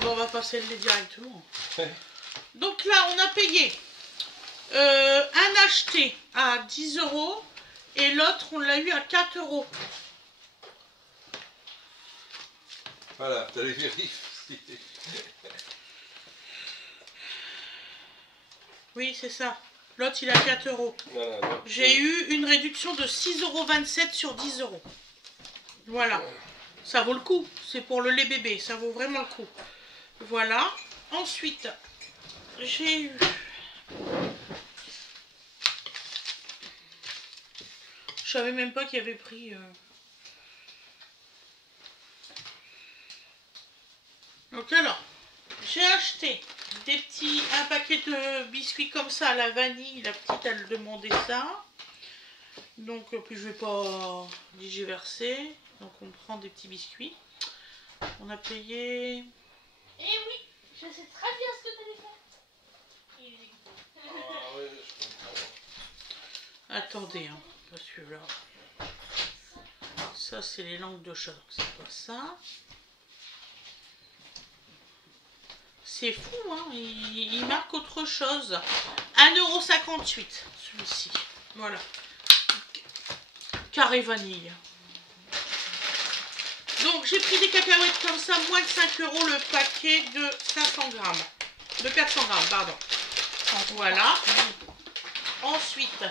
non, on va passer le lait directement. Donc là, on a payé un acheté à 10 € et l'autre, on l'a eu à 4 €. Voilà, t'as les vérifier. Oui, c'est ça. L'autre, il a 4 €. Voilà, j'ai eu une réduction de 6,27 € sur 10 €. Voilà. Ça vaut le coup. C'est pour le lait bébé. Ça vaut vraiment le coup. Voilà. Ensuite, j'ai eu... Je savais même pas qu'il y avait pris... Donc alors, j'ai acheté un paquet de biscuits comme ça à la vanille. La petite, elle demandait ça. Donc, puis je vais pas digiverser. Donc, on prend des petits biscuits. On a payé... Eh oui, je sais très bien ce que tu allais faire. Ah ouais, je comprends. Attendez, hein, parce que là... Ça, c'est les langues de chat, donc c'est pas ça. C'est fou, hein, il marque autre chose. 1,58 € celui-ci. Voilà. Carré vanille. Donc j'ai pris des cacahuètes comme ça, moins de 5 € le paquet de 500 grammes. De 400 grammes, pardon. Voilà. Ensuite,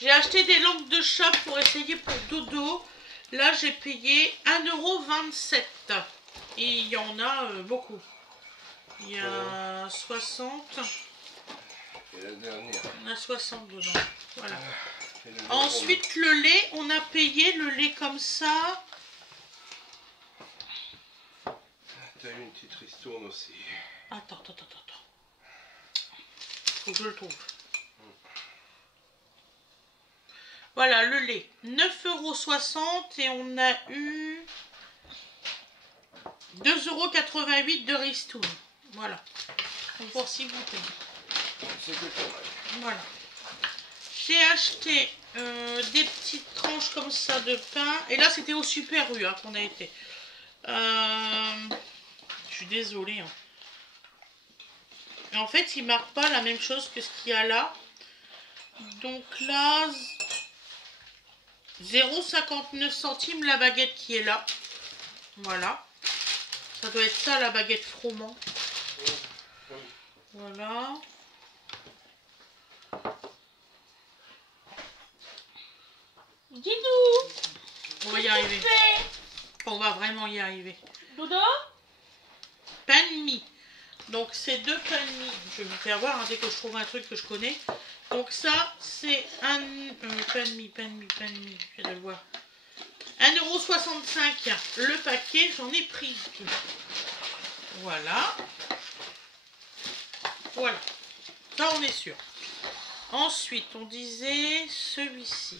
j'ai acheté des lampes de chat pour essayer pour dodo. Là, j'ai payé 1,27 €. Et il y en a beaucoup. Il y a 60. Et la dernière. On a 60 dedans. Voilà. Ensuite, le lait, on a payé le lait comme ça. T'as eu une petite ristourne aussi. Attends. Faut que je le trouve. Voilà, le lait. 9,60 € et on a eu 2,88 € de ristourne. Voilà. Donc pour 6 bouteilles. C'est que pas mal. Voilà. J'ai acheté des petites tranches comme ça de pain. Et là, c'était au Super U qu'on a été. Je suis désolée. Hein. Et en fait, il ne marque pas la même chose que ce qu'il y a là. Donc là, 0,59 centimes la baguette qui est là. Voilà. Ça doit être ça, la baguette froment. Voilà. Didou, On va y arriver. On va vraiment y arriver. Dodo, Pain de mie. Donc c'est 2 pains de mie. Je vais me faire voir dès que je trouve un truc que je connais. Donc ça c'est un pain de mie. Je vais le voir. 1,65 € le paquet. J'en ai pris 2. Voilà. Voilà. Ça on est sûr. Ensuite on disait celui-ci.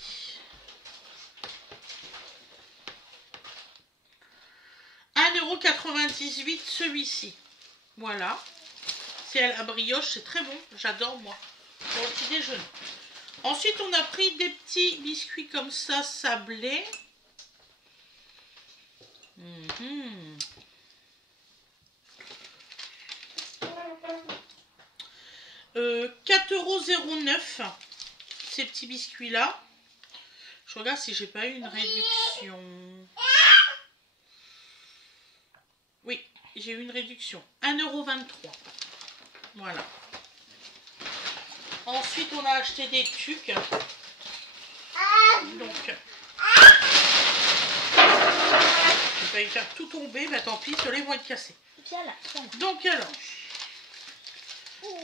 1,98 € celui-ci. Voilà. C'est à la brioche, c'est très bon. J'adore moi. Pour le petit déjeuner. Ensuite, on a pris des petits biscuits comme ça, sablés. 4,09 € ces petits biscuits-là. Je regarde si j'ai pas eu une réduction. Oui, j'ai eu une réduction. 1,23 €. Voilà. Ensuite, on a acheté des tucs. Donc, je vais pas y faire tout tomber, mais tant pis, ceux-là vont être cassés. Donc alors,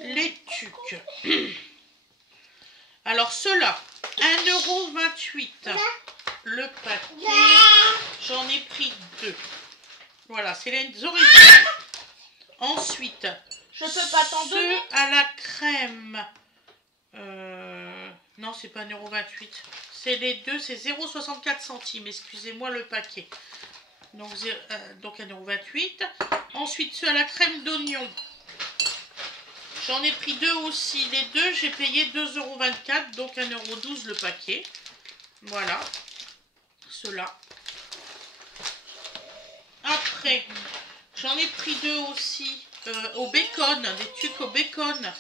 les tucs. Alors ceux-là, 1,28 € le paquet. J'en ai pris 2. Voilà, c'est les originales. Ensuite, je peux pas t'en donner. ceux à la crème. Non, c'est pas 1,28 €. C'est les deux, c'est 0,64 centimes. Excusez-moi le paquet. Donc 1,28 €. Ensuite, ceux à la crème d'oignon. J'en ai pris 2 aussi. Les deux, j'ai payé 2,24 €, donc 1,12 € le paquet. Voilà. Ceux-là. Après, J'en ai pris 2 aussi au bacon, des tucs au bacon.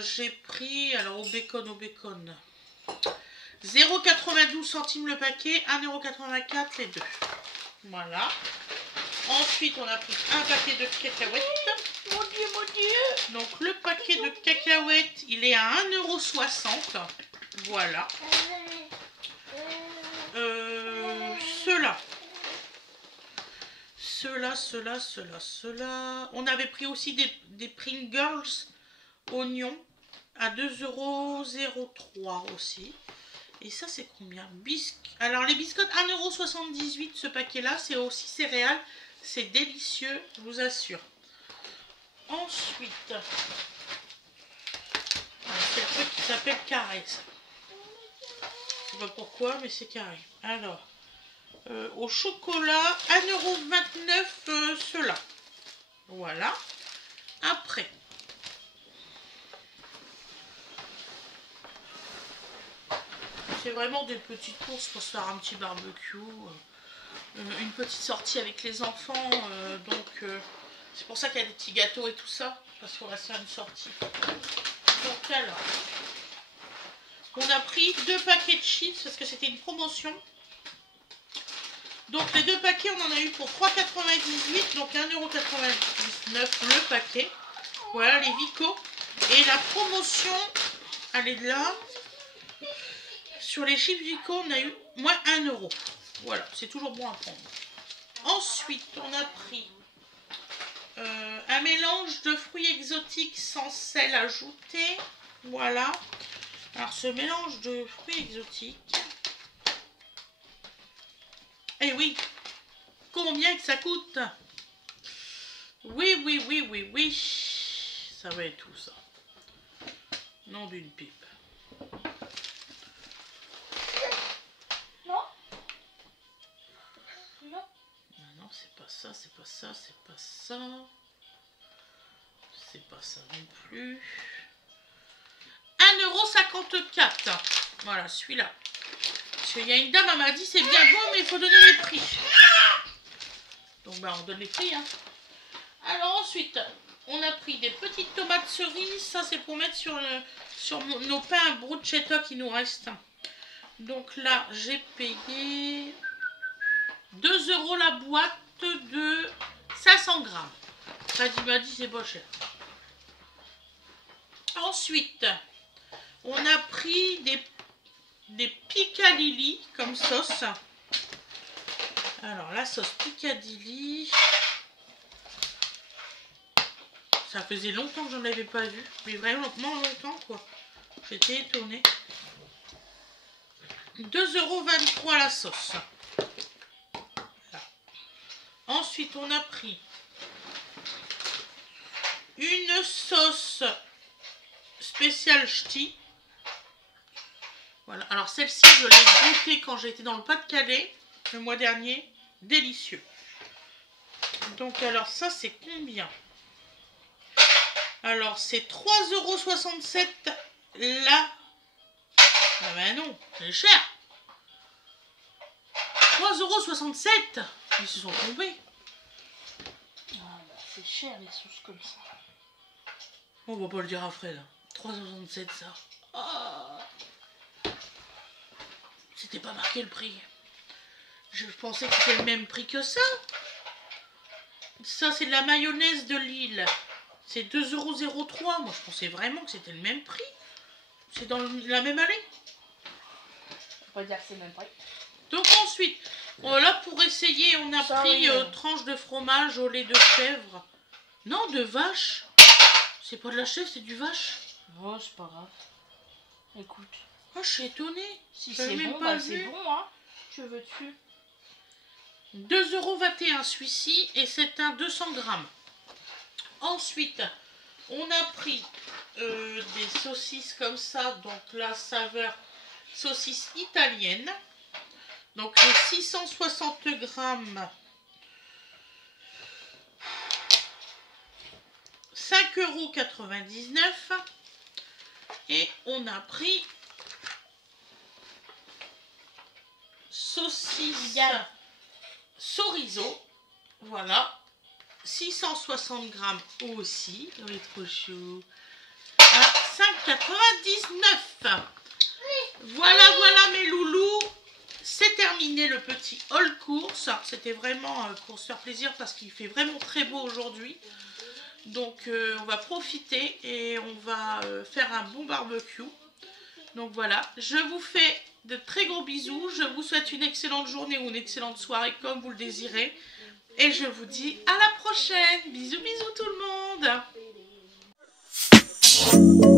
J'ai pris, alors au bacon, 0,92 centimes le paquet, 1,84 € les deux. Voilà. Ensuite, on a pris un paquet de cacahuètes. Mon Dieu, mon Dieu. Donc, le paquet de cacahuètes, il est à 1,60 €. Voilà. Ceux-là. On avait pris aussi des Pringles oignons à 2,03 € aussi. Et ça, c'est combien? Alors, les biscottes, 1,78 € ce paquet-là. C'est aussi céréales. C'est délicieux, je vous assure. Ensuite, c'est un truc qui s'appelle carré. Je sais pas pourquoi, mais c'est carré. Alors, au chocolat, 1,29 € ceux-là. Voilà. Après, c'est vraiment des petites courses pour se faire un petit barbecue, une petite sortie avec les enfants. C'est pour ça qu'il y a des petits gâteaux et tout ça, parce qu'on va se faire une sortie. Donc alors, on a pris 2 paquets de chips parce que c'était une promotion. Donc les 2 paquets, on en a eu pour 3,98 €, donc 1,99 € le paquet. Voilà les Vico. Et la promotion, elle est là. Sur les chips Vico, on a eu moins 1 €. Voilà, c'est toujours bon à prendre. Ensuite, on a pris un mélange de fruits exotiques sans sel ajouté. Voilà. Alors, ce mélange de fruits exotiques. Eh oui, combien que ça coûte? Oui. Ça va être tout ça. Nom d'une pipe. Non. Non, c'est pas ça. C'est pas ça non plus. 1,54 €. Voilà, celui-là. Parce qu'il y a une dame, elle m'a dit c'est bien bon, mais il faut donner les prix. Donc, on donne les prix. Hein. Alors, ensuite, on a pris des petites tomates cerises. Ça, c'est pour mettre sur nos pains à bruschetta qui nous restent. Donc là, j'ai payé 2 € la boîte de 500 grammes. Ça m'a dit c'est pas cher. Ensuite, on a pris des Piccadilly comme sauce. Alors la sauce Piccadilly, ça faisait longtemps que j'en avais pas vu, mais vraiment longtemps quoi. J'étais étonnée. 2,23 € la sauce. Voilà. Ensuite, on a pris une sauce spéciale ch'ti. Voilà. Alors celle-ci, je l'ai goûtée quand j'étais dans le Pas-de-Calais le mois dernier. Délicieux. Donc alors ça, c'est combien? Alors c'est 3,67 € la... Ah ben non, c'est cher. 3,67 €. Ils se sont trompés. Ah bah c'est cher les sauces comme ça. On va pas le dire à Fred. 3,67 € ça. Oh. C'était pas marqué le prix. Je pensais que c'était le même prix que ça. Ça c'est de la mayonnaise de Lille. C'est 2,03 €. Moi je pensais vraiment que c'était le même prix. C'est dans la même allée. Faut pas dire que c'est le même prix. Donc ensuite, là pour essayer, on a pris tranche de fromage au lait de chèvre. Non, de vache. C'est pas de la chèvre, c'est du vache. Oh, c'est pas grave. Écoute. Oh, je suis étonnée. Si c'est bon, bah c'est bon, hein. Tu veux dessus. 2,21 € celui-ci et c'est un 200 grammes. Ensuite, on a pris des saucisses comme ça, donc la saveur saucisse italienne. Donc les 660 grammes, 5,99 €. Et on a pris saucisse chorizo, voilà, 660 grammes aussi. Il est trop chou. À 5,99. Voilà mes loulous. C'est terminé le petit haul course. C'était vraiment pour se faire plaisir parce qu'il fait vraiment très beau aujourd'hui. Donc on va profiter et on va faire un bon barbecue. Donc voilà, je vous fais de très gros bisous. Je vous souhaite une excellente journée ou une excellente soirée comme vous le désirez. Et je vous dis à la prochaine. Bisous bisous tout le monde.